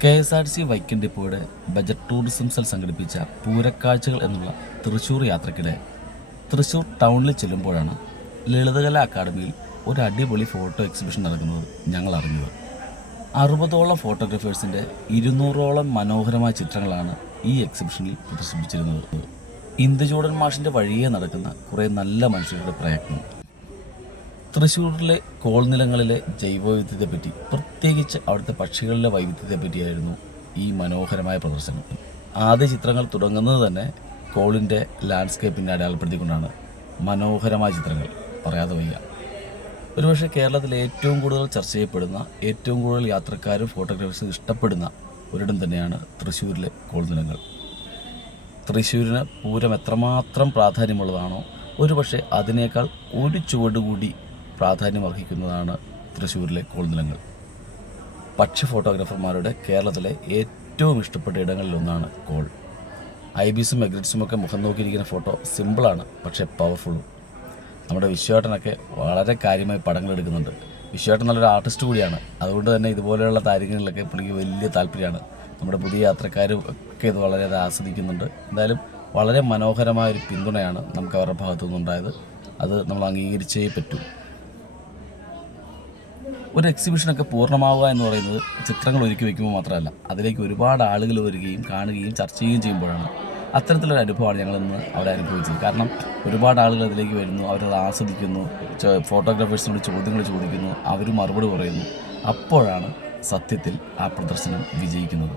K S R C Vaikom ഡിപ്പോയുടെ budget tourism cell സംഘടിപ്പിച്ച പൂരക്കാഴ്ചകൾ എന്നുള്ള തൃശ്ശൂർ യാത്രക്കിടെ തൃശ്ശൂർ ടൗണിൽ ചെല്ലുമ്പോഴാണ് ലളിതകല അക്കാദമിയിൽ ഒരു അടിപൊളി ഫോട്ടോ എക്സിബിഷൻ നടക്കുന്നത് ഞങ്ങൾ അറിഞ്ഞത്. അറുപതോളം ഫോട്ടോഗ്രാഫേഴ്സിന്റെ ഇരുന്നൂറോളം മനോഹരമായ ചിത്രങ്ങളാണ് ഈ എക്സിബിഷനിൽ പ്രദർശിപ്പിച്ചിരുന്നത്. ഇന്ദുചൂടൻ മാഷിന്റെ വഴിയെ നടക്കുന്ന കുറേ നല്ല മനുഷ്യരുടെ പ്രയത്നം. തൃശ്ശൂരിലെ കോൾനിലങ്ങളിലെ ജൈവവൈവിധ്യത്തെപ്പറ്റി പ്രത്യേകിച്ച് അവിടുത്തെ പക്ഷികളിലെ വൈവിധ്യത്തെ പറ്റിയായിരുന്നു ഈ മനോഹരമായ പ്രദർശനം. ആദ്യ ചിത്രങ്ങൾ തുടങ്ങുന്നത് തന്നെ കോളിന്റെ ലാൻഡ്സ്കേപ്പിനെ അടയാളപ്പെടുത്തിക്കൊണ്ടാണ്. മനോഹരമായ ചിത്രങ്ങൾ പറയാതെ വയ്യ. ഒരുപക്ഷെ കേരളത്തിൽ ഏറ്റവും കൂടുതൽ ചർച്ച ചെയ്യപ്പെടുന്ന ഏറ്റവും കൂടുതൽ യാത്രക്കാരും ഫോട്ടോഗ്രാഫേഴ്സും ഇഷ്ടപ്പെടുന്ന ഒരിടം തന്നെയാണ് തൃശ്ശൂരിലെ കോൾനിലങ്ങൾ. തൃശ്ശൂരിന് പൂരം എത്രമാത്രം പ്രാധാന്യമുള്ളതാണോ ഒരുപക്ഷെ അതിനേക്കാൾ ഒരു ചുവട് കൂടി പ്രാധാന്യം അർഹിക്കുന്നതാണ് തൃശ്ശൂരിലെ കോൾനിലങ്ങൾ. പക്ഷി ഫോട്ടോഗ്രാഫർമാരുടെ കേരളത്തിലെ ഏറ്റവും ഇഷ്ടപ്പെട്ട ഇടങ്ങളിലൊന്നാണ് കോൾ. ഐബീസും എഗ്രിറ്റ്സും ഒക്കെ മുഖം നോക്കിയിരിക്കുന്ന ഫോട്ടോ സിമ്പിളാണ് പക്ഷേ പവർഫുള്ളും. നമ്മുടെ വിശ്വേട്ടനൊക്കെ വളരെ കാര്യമായി പടങ്ങൾ എടുക്കുന്നുണ്ട്. വിശ്വേട്ടൻ നല്ലൊരു ആർട്ടിസ്റ്റ് കൂടിയാണ്. അതുകൊണ്ട് തന്നെ ഇതുപോലെയുള്ള കാര്യങ്ങളിലൊക്കെ പുള്ളിക്ക് വലിയ താല്പര്യമാണ്. നമ്മുടെ പുതിയ യാത്രക്കാരും ഒക്കെ ഇത് വളരെയേറെ ആസ്വദിക്കുന്നുണ്ട്. എന്തായാലും വളരെ മനോഹരമായ ഒരു പിന്തുണയാണ് നമുക്ക് അവരുടെ ഭാഗത്തു നിന്നുണ്ടായത് അത് നമ്മൾ അംഗീകരിച്ചേ പറ്റൂ. ഒരു എക്സിബിഷനൊക്കെ പൂർണമാവുക എന്ന് പറയുന്നത് ചിത്രങ്ങൾ ഒരുക്കി വയ്ക്കുമ്പോൾ മാത്രമല്ല. അതിലേക്ക് ഒരുപാട് ആളുകൾ വരികയും കാണുകയും ചർച്ച ചെയ്യുകയും ചെയ്യുമ്പോഴാണ് അത്തരത്തിലൊരു അനുഭവമാണ് ഞങ്ങളിന്ന് അവിടെ അനുഭവിച്ചത്. കാരണം ഒരുപാട് ആളുകൾ അതിലേക്ക് വരുന്നു അവരത് ആസ്വദിക്കുന്നു ഫോട്ടോഗ്രാഫേഴ്സിനോട് ചോദ്യങ്ങൾ ചോദിക്കുന്നു അവർ മറുപടി പറയുന്നു. അപ്പോഴാണ് സത്യത്തിൽ ആ പ്രദർശനം വിജയിക്കുന്നത്.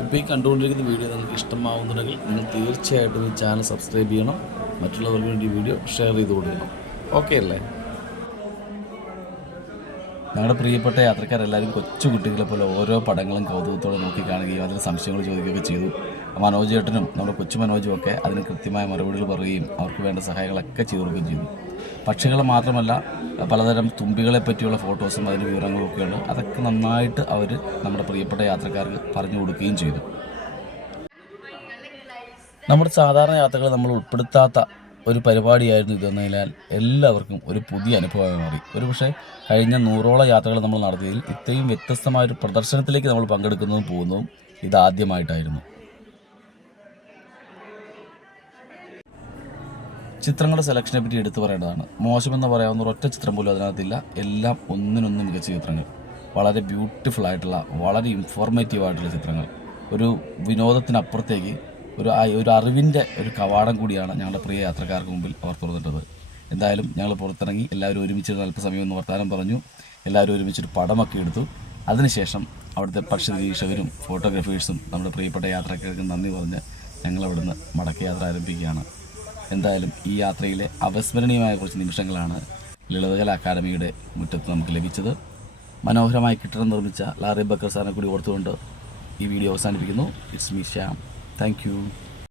ഇപ്പോൾ ഈ കണ്ടുകൊണ്ടിരിക്കുന്ന വീഡിയോ നിങ്ങൾക്ക് ഇഷ്ടമാവുന്നുണ്ടെങ്കിൽ നിങ്ങൾ തീർച്ചയായിട്ടും ഈ ചാനൽ സബ്സ്ക്രൈബ് ചെയ്യണം. മറ്റുള്ളവർക്ക് വേണ്ടി വീഡിയോ ഷെയർ ചെയ്ത് കൊടുക്കണം. ഓക്കെ അല്ലേ? ഞങ്ങളുടെ പ്രിയപ്പെട്ട യാത്രക്കാരെല്ലാവരും കൊച്ചു കുട്ടികളെ പോലെ ഓരോ പടങ്ങളും കൗതുകത്തോടെ നോക്കി കാണുകയും അതിൽ സംശയങ്ങൾ ചോദിക്കുകയൊക്കെ ചെയ്തു. മനോജ് ചേട്ടനും നമ്മുടെ കൊച്ചു മനോജും ഒക്കെ അതിന് കൃത്യമായ മറുപടികൾ പറയുകയും അവർക്ക് വേണ്ട സഹായങ്ങളൊക്കെ ചെയ്തു കൊടുക്കുകയും ചെയ്തു. പക്ഷികളെ മാത്രമല്ല പലതരം തുമ്പികളെ പറ്റിയുള്ള ഫോട്ടോസും അതിന്റെ വിവരങ്ങളും ഒക്കെയുണ്ട്. അതൊക്കെ നന്നായിട്ട് അവർ നമ്മുടെ പ്രിയപ്പെട്ട യാത്രക്കാർക്ക് പറഞ്ഞു കൊടുക്കുകയും ചെയ്തു. നമ്മുടെ സാധാരണ യാത്രകൾ നമ്മൾ ഉൾപ്പെടുത്താത്ത ഒരു പരിപാടിയായിരുന്നു ഇതെന്നതിനാൽ എല്ലാവർക്കും ഒരു പുതിയ അനുഭവമായി മാറി. ഒരു പക്ഷേ കഴിഞ്ഞ നൂറോളം യാത്രകൾ നമ്മൾ നടത്തിയതിൽ ഇത്രയും വ്യത്യസ്തമായ ഒരു പ്രദർശനത്തിലേക്ക് നമ്മൾ പങ്കെടുക്കുന്നതും പോകുന്നതും ഇതാദ്യമായിട്ടായിരുന്നു ചിത്രങ്ങളുടെ സെലക്ഷനെ പറ്റി എടുത്തു പറയേണ്ടതാണ്. മോശമെന്ന് പറയാവുന്ന ഒരൊറ്റ ചിത്രം പോലും അതിനകത്തില്ല. എല്ലാം ഒന്നിനൊന്ന് മികച്ച ചിത്രങ്ങൾ. വളരെ ബ്യൂട്ടിഫുൾ ആയിട്ടുള്ള വളരെ ഇൻഫോർമേറ്റീവ് ആയിട്ടുള്ള ചിത്രങ്ങൾ. ഒരു വിനോദത്തിനപ്പുറത്തേക്ക് ഒരു ഒരു അറിവിന്റെ ഒരു കവാടം കൂടിയാണ് ഞങ്ങളുടെ പ്രിയ യാത്രക്കാർക്ക് മുമ്പിൽ അവർ തുറന്നിട്ടത് എന്തായാലും ഞങ്ങൾ പുറത്തിറങ്ങി എല്ലാവരും ഒരുമിച്ചിരുന്ന് അല്പസമയം ഒന്ന് വർത്താനം പറഞ്ഞു. എല്ലാവരും ഒരുമിച്ചൊരു പടമൊക്കെ എടുത്തു. അതിനുശേഷം അവിടുത്തെ പക്ഷി നിരീക്ഷകരും ഫോട്ടോഗ്രാഫേഴ്സും നമ്മുടെ പ്രിയപ്പെട്ട യാത്രക്കാർക്ക് നന്ദി പറഞ്ഞ് ഞങ്ങൾ അവിടുന്ന് മടക്കയാത്ര ആരംഭിക്കുകയാണ്. എന്തായാലും ഈ യാത്രയിലെ അവിസ്മരണീയമായ കുറച്ച് നിമിഷങ്ങളാണ് ലളിതകല അക്കാദമിയുടെ മുറ്റത്ത് നമുക്ക് ലഭിച്ചത്. മനോഹരമായി കെട്ടിടം നിർമ്മിച്ച ലാറി ബക്കർ സാറിനെ കൂടി ഓർത്തുകൊണ്ട് ഈ വീഡിയോ അവസാനിപ്പിക്കുന്നു. It's me Shyam Thank you.